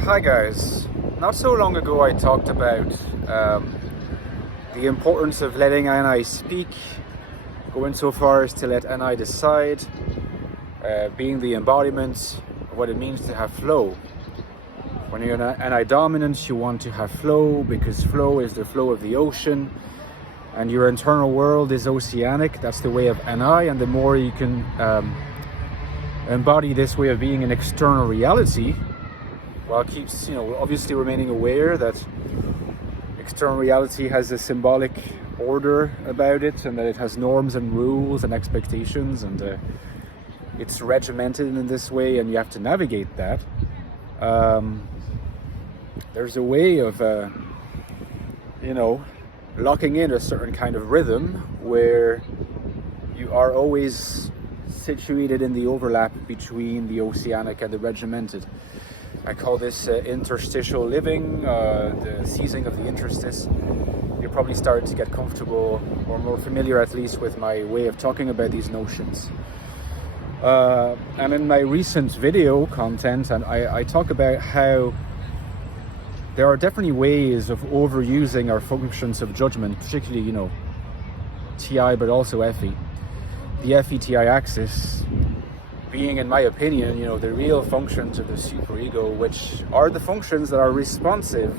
Hi guys, not so long ago I talked about the importance of letting NI speak, going so far as to let NI decide, being the embodiment of what it means to have flow. When you're NI dominant, you want to have flow because flow is the flow of the ocean and your internal world is oceanic. That's the way of NI, and the more you can embody this way of being in external reality, while it keeps, obviously remaining aware that external reality has a symbolic order about it and that it has norms and rules and expectations, and it's regimented in this way, and you have to navigate that. There's a way of, locking in a certain kind of rhythm where you are always situated in the overlap between the oceanic and the regimented. I call this interstitial living, the seizing of the interstice. You're probably starting to get comfortable, or more familiar at least, with my way of talking about these notions. And in my recent video content, and I talk about how there are definitely ways of overusing our functions of judgment, particularly, TI, but also FE. The FE-TI axis being, in my opinion, the real functions of the superego, which are the functions that are responsive,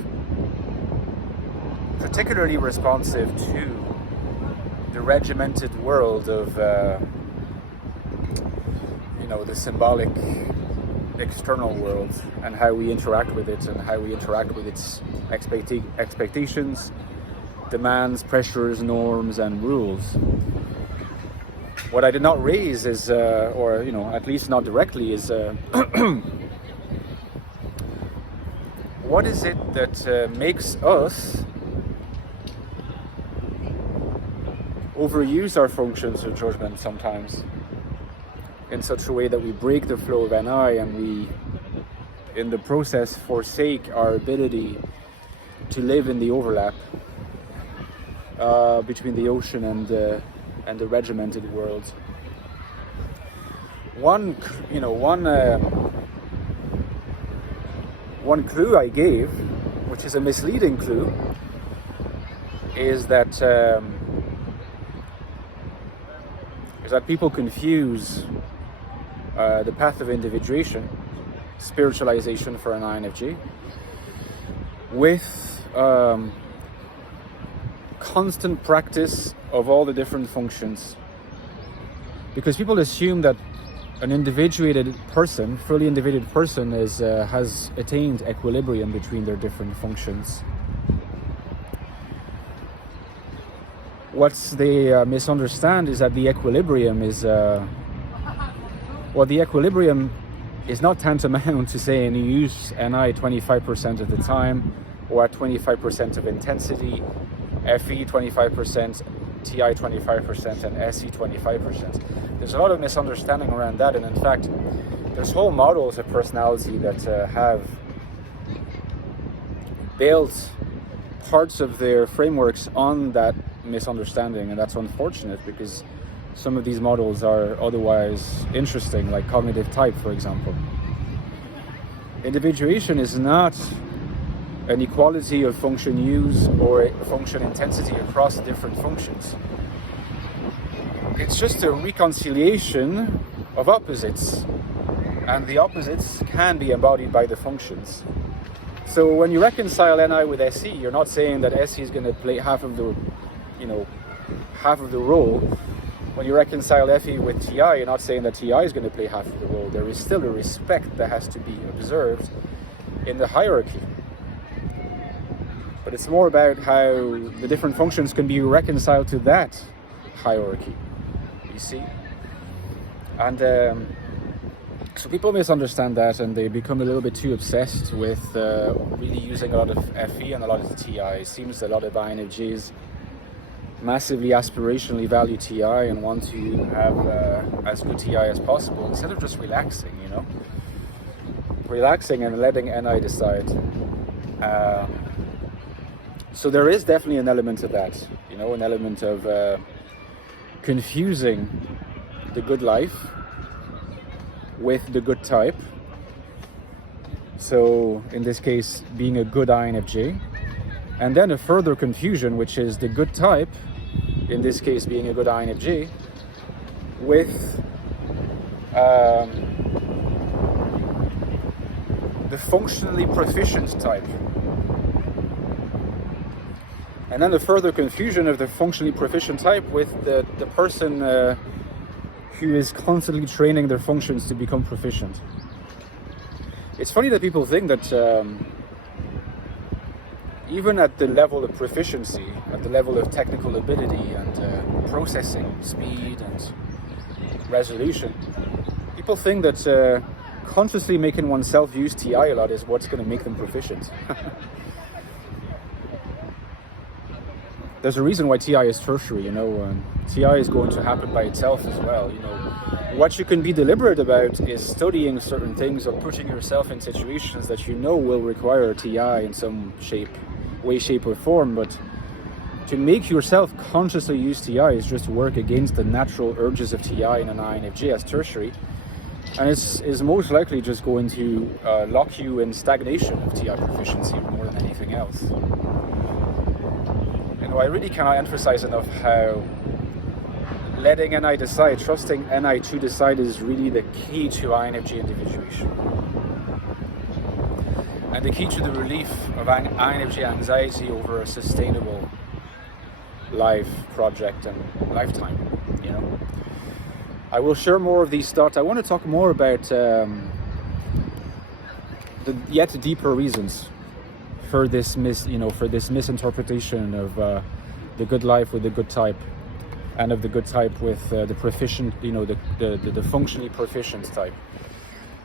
particularly responsive to the regimented world of, the symbolic external world, and how we interact with it, and how we interact with its expectations, demands, pressures, norms, and rules. What I did not raise is, at least not directly, is what is it that makes us overuse our functions of judgment sometimes in such a way that we break the flow of NI, and we, in the process, forsake our ability to live in the overlap between the ocean and the regimented world. One clue I gave, which is a misleading clue, is that people confuse the path of individuation, spiritualization for an INFJ, with constant practice of all the different functions. Because people assume that an individuated person, fully individuated person, has attained equilibrium between their different functions. What they misunderstand is that the equilibrium is the equilibrium is not tantamount to saying you use NI 25% of the time, or at 25% of intensity, FE 25%, TI 25%, and SE 25%. There's a lot of misunderstanding around that, and in fact, there's whole models of personality that have built parts of their frameworks on that misunderstanding, and that's unfortunate because some of these models are otherwise interesting, like cognitive type, for example. Individuation is not an equality of function use or a function intensity across different functions. It's just a reconciliation of opposites, and the opposites can be embodied by the functions. So when you reconcile NI with SE, you're not saying that SE is going to play half of the role. When you reconcile FE with TI, you're not saying that TI is going to play half of the role. There is still a respect that has to be observed in the hierarchy. But it's more about how the different functions can be reconciled to that hierarchy, you see? And so people misunderstand that, and they become a little bit too obsessed with really using a lot of FE and a lot of TI. It seems a lot of INFJs massively aspirationally value TI and want to have as good TI as possible, instead of just relaxing, relaxing and letting NI decide. So there is definitely an element of that, an element of confusing the good life with the good type, so in this case being a good INFJ, and then a further confusion, which is the good type, in this case being a good INFJ, with the functionally proficient type. And then the further confusion of the functionally proficient type with the person who is constantly training their functions to become proficient. It's funny that people think that even at the level of proficiency, at the level of technical ability and processing speed and resolution, people think that consciously making oneself use TI a lot is what's going to make them proficient. There's a reason why TI is tertiary, you know. TI is going to happen by itself as well, you know. What you can be deliberate about is studying certain things or putting yourself in situations that you know will require TI in some way, shape or form, but to make yourself consciously use TI is just to work against the natural urges of TI in an INFJ as tertiary, and is most likely just going to lock you in stagnation of TI proficiency more than anything else. You know, I really cannot emphasize enough how letting NI decide, trusting NI to decide, is really the key to INFJ individuation. And the key to the relief of INFJ anxiety over a sustainable life, project and lifetime, you know. I will share more of these thoughts. I want to talk more about the yet deeper reasons for this misinterpretation of the good life with the good type, and of the good type with the proficient, you know, the functionally proficient type.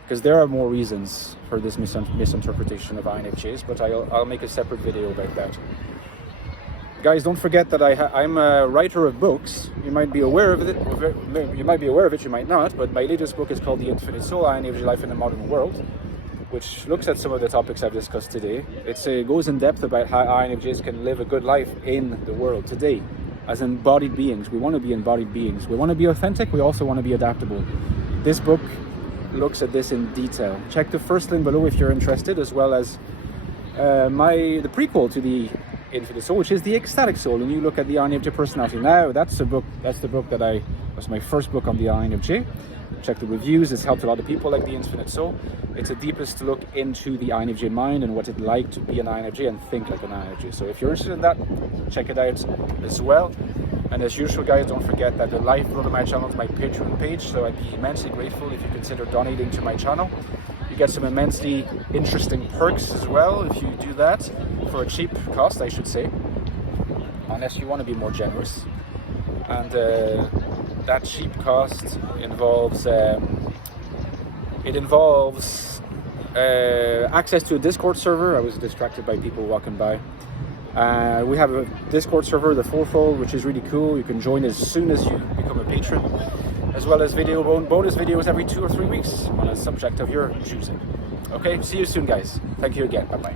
Because there are more reasons for this misinterpretation of INFJs, but I'll make a separate video about that. Guys, don't forget that I'm a writer of books. You might be aware of it. You might be aware of it. You might not. But my latest book is called The Infinite Soul: INFJ Life in the Modern World, which looks at some of the topics I've discussed today. It goes in depth about how INFJs can live a good life in the world today as embodied beings. We want to be embodied beings. We want to be authentic. We also want to be adaptable. This book looks at this in detail. Check the first link below if you're interested, as well as the prequel to The Infinite Soul, which is The Ecstatic Soul, and you look at the INFJ personality. Now, that's the book that was my first book on the INFJ. Check the reviews. It's helped a lot of people like The Infinite Soul. It's the deepest look into the INFJ mind and what it's like to be an INFJ and think like an INFJ. So if you're interested in that, check it out as well. And as usual, guys, don't forget that the lifeblood of my channel is my Patreon page, so I'd be immensely grateful if you consider donating to my channel. You get some immensely interesting perks as well if you do that, for a cheap cost, I should say, unless you want to be more generous. And that cheap cost involves access to a Discord server. I was distracted by people walking by. We have a Discord server, the Fourfold, which is really cool. You can join as soon as you become a patron, as well as bonus videos every 2 or 3 weeks on a subject of your choosing. Okay, see you soon, guys. Thank you again. Bye-bye.